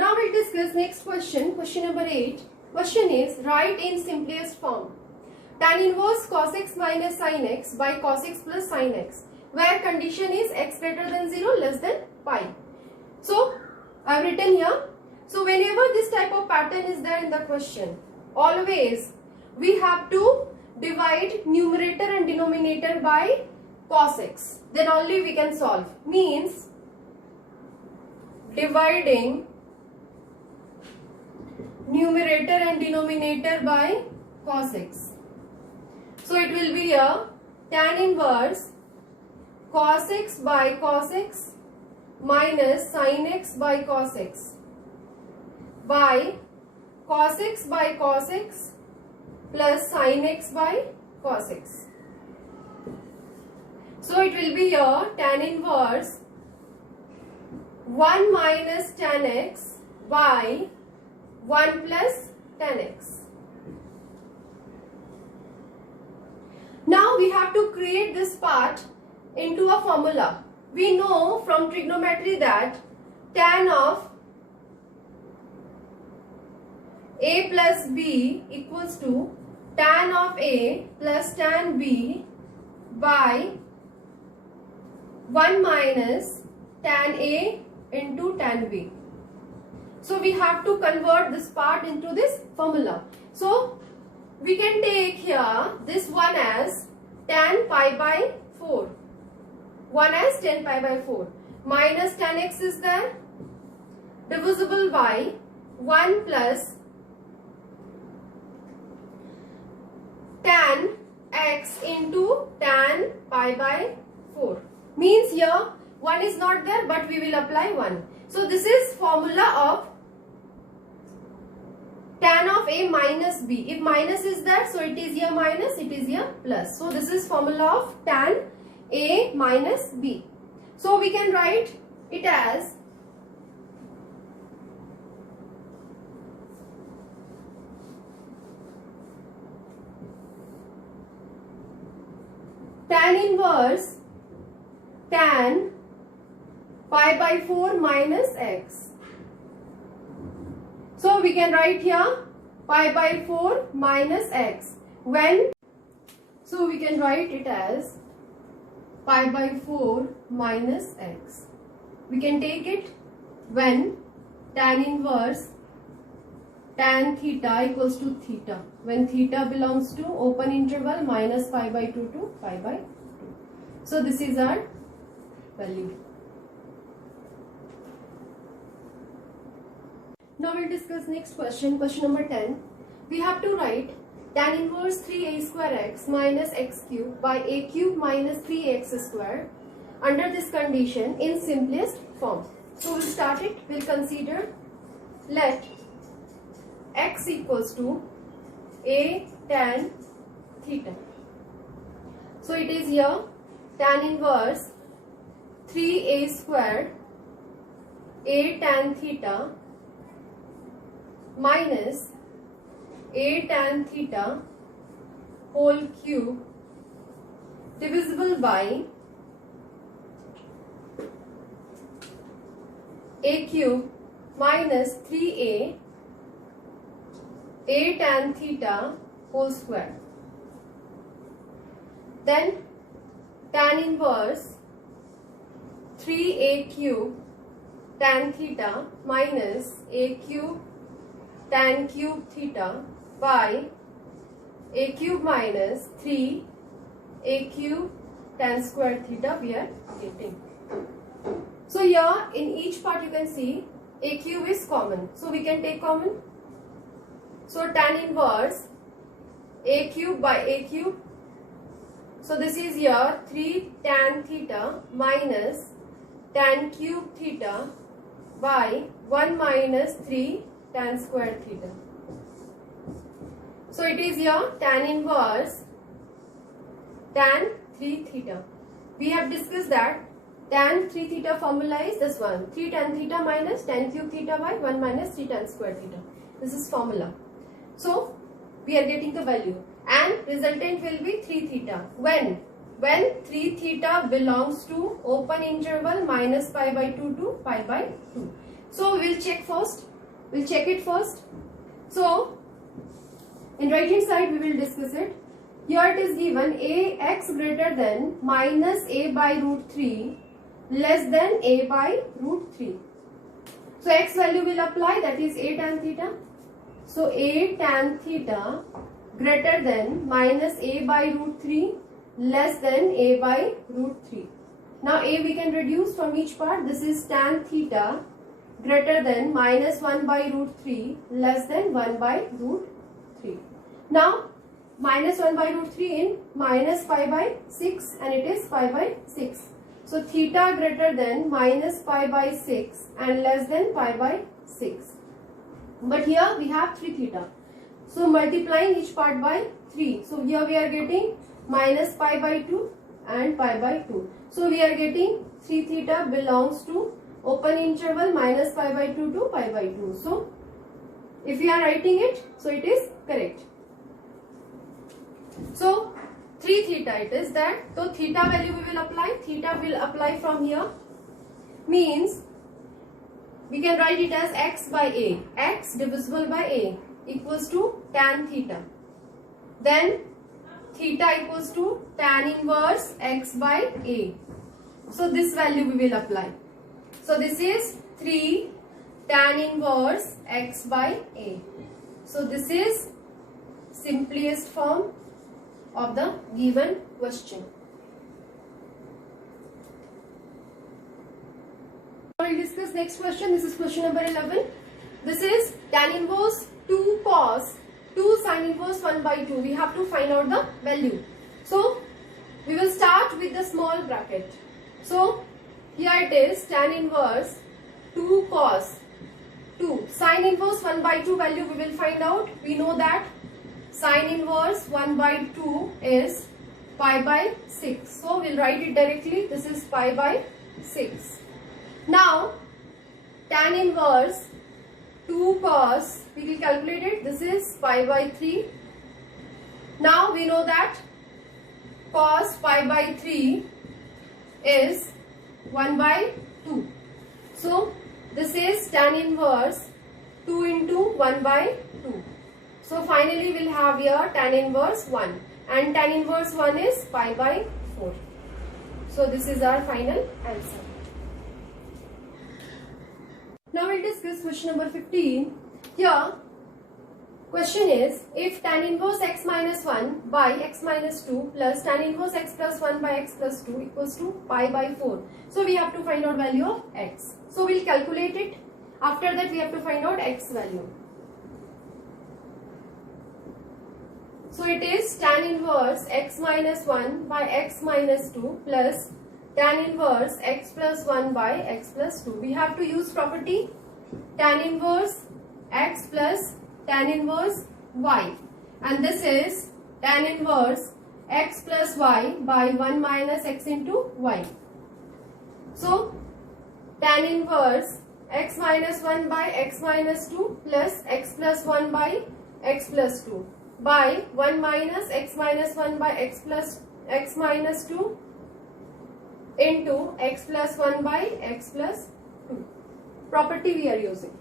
Now we'll discuss next question. Question number 8. Question is, write in simplest form tan inverse cos x minus sin x by cos x plus sin x, where condition is x greater than 0 less than pi. So I've written here. So whenever this type of pattern is there in the question, always we have to divide numerator and denominator by cos x. Then only we can solve. Means dividing numerator and denominator by cos x. So it will be here tan inverse cos x by cos x minus sin x by cos x by cos x by cos x plus sin x by cos x. So it will be here tan inverse 1 minus tan x by 1 plus tan x. Now we have to create this part into a formula. We know from trigonometry that tan of a plus b equals to tan of a plus tan b by 1 minus tan a into tan b. So we have to convert this part into this formula. So we can take here this one as tan pi by 4. 1 as tan pi by 4 minus tan x is there, divisible by 1 plus tan x into tan pi by 4. Means here 1 is not there, but we will apply 1. So this is formula of tan of a minus b. If minus is there, so it is here minus, it is here plus. So this is formula of tan a minus b. So we can write it as tan inverse tan pi by 4 minus x. So we can write here pi by 4 minus x. When? So we can write it as pi by 4 minus x. We can take it when tan inverse tan theta equals to theta. When theta belongs to open interval minus pi by 2 to pi by 2. So this is our value. Now we'll discuss next question. Question number 10. We have to write tan inverse 3a square x minus x cube by a cube minus 3x square under this condition in simplest form. So we'll start it. We'll consider let x equals to a tan theta. So it is here tan inverse 3a square a tan theta minus a tan theta whole cube divisible by a cube minus 3a a tan theta whole square. Then tan inverse 3a cube tan theta minus a cube tan cube theta by a cube minus 3 a cube tan square theta we are getting. So here in each part you can see a cube is common. So we can take common. So tan inverse a cube by a cube. So this is here 3 tan theta minus tan cube theta by 1 minus 3 tan square theta. So it is here tan inverse tan 3 theta. We have discussed that tan 3 theta formula is this one, 3 tan theta minus tan cube theta by 1 minus 3 tan square theta. This is formula. So we are getting the value and resultant will be 3 theta. When 3 theta belongs to open interval minus pi by 2 to pi by 2. So we will check first We'll check it first. So, in right hand side we will discuss it. Here it is given ax greater than minus a by root 3 less than a by root 3. So, x value will apply, that is a tan theta. So, a tan theta greater than minus a by root 3 less than a by root 3. Now, a we can reduce from each part. This is tan theta greater than minus 1 by root 3 less than 1 by root 3. Now, minus 1 by root 3 in minus pi by 6 and it is pi by 6. So, theta greater than minus pi by 6 and less than pi by 6. But here we have 3 theta. So, multiplying each part by 3. So, here we are getting minus pi by 2 and pi by 2. So, we are getting 3 theta belongs to open interval minus pi by 2 to pi by 2. So, if we are writing it, so it is correct. So, 3 theta it is that. So, theta value we will apply. Theta will apply from here. Means, we can write it as x by a. X divisible by a equals to tan theta. Then, theta equals to tan inverse x by a. So, this value we will apply. So, this is 3 tan inverse x by a. So, this is simplest form of the given question. Now, we will discuss next question. This is question number 11. This is tan inverse 2 cos 2 sin inverse 1 by 2. We have to find out the value. So, we will start with the small bracket. So, here it is tan inverse 2 cos 2 sin inverse 1 by 2 value we will find out. We know that sin inverse 1 by 2 is pi by 6. So, we will write it directly. This is pi by 6. Now, tan inverse 2 cos, we will calculate it. This is pi by 3. Now, we know that cos pi by 3 is 1 by 2. So, this is tan inverse 2 into 1 by 2. So, finally, we will have here tan inverse 1 and tan inverse 1 is pi by 4. So, this is our final answer. Now, we will discuss question number 15. Here, question is, if tan inverse x minus 1 by x minus 2 plus tan inverse x plus 1 by x plus 2 equals to pi by 4. So, we have to find out value of x. So, we will calculate it. After that, we have to find out x value. So, it is tan inverse x minus 1 by x minus 2 plus tan inverse x plus 1 by x plus 2. We have to use property tan inverse x plus tan inverse y, and this is tan inverse x plus y by 1 minus x into y. So, tan inverse x minus 1 by x minus 2 plus x plus 1 by x plus 2 by 1 minus x minus 1 by x minus 2 into x plus 1 by x plus 2. Property we are using.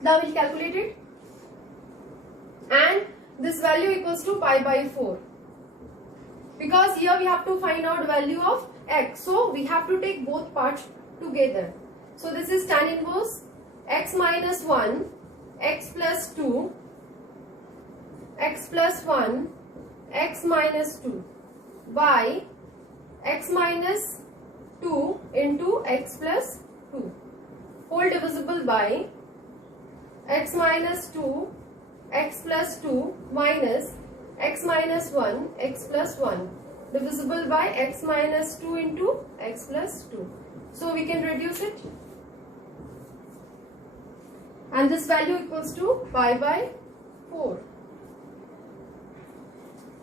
Now, we will calculate it. And this value equals to pi by 4. Because here we have to find out value of x. So, we have to take both parts together. So, this is tan inverse x minus 1, x plus 2, x plus 1, x minus 2 by x minus 2 into x plus 2 whole divisible by x minus 2 x plus 2 minus x minus 1 x plus 1 divisible by x minus 2 into x plus 2. So, we can reduce it and this value equals to pi by 4.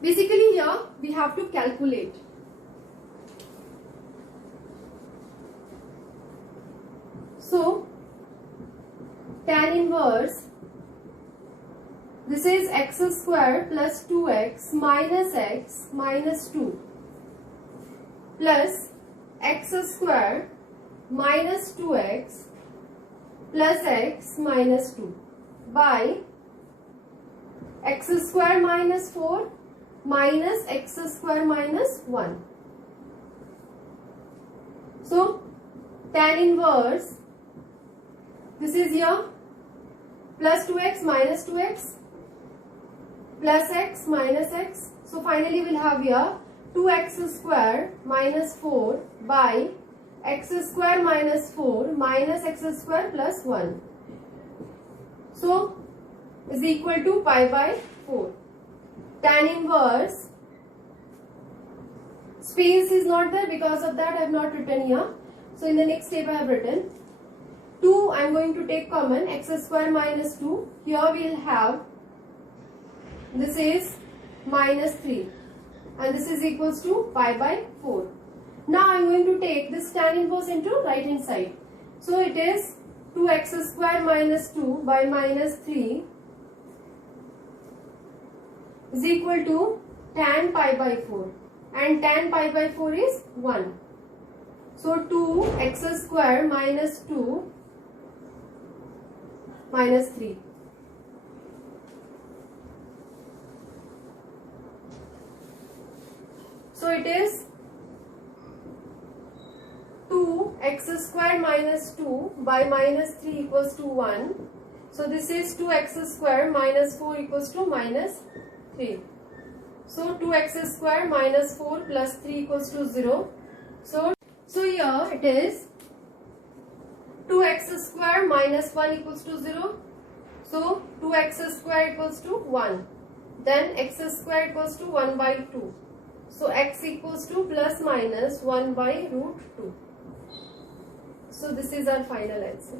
Basically, here we have to calculate. So, tan inverse, this is x square plus 2x minus x minus 2 plus x square minus 2x plus x minus 2 by x square minus 4 minus x square minus 1. So tan inverse, this is here plus 2x minus 2x plus x minus x. So finally we'll have here 2x square minus 4 by x square minus 4 minus x square plus 1. So is equal to pi by 4. Tan inverse, space is not there, because of that I have not written here. So in the next step I have written 2, I am going to take common, x square minus 2. Here we will have, this is minus 3 and this is equals to pi by 4. Now I am going to take this tan inverse into right hand side. So it is 2x square minus 2 by minus 3 is equal to tan pi by 4, and tan pi by 4 is 1. So 2x square minus 2 minus 3. So it is 2x square minus 2 by minus 3 equals to 1. So this is 2x square minus 4 equals to minus 3. So 2x square minus 4 plus 3 equals to 0. So here it is 2x square minus 1 equals to 0. So 2x square equals to 1. Then x square equals to 1 by 2. So x equals to plus minus 1 by root 2. So this is our final answer.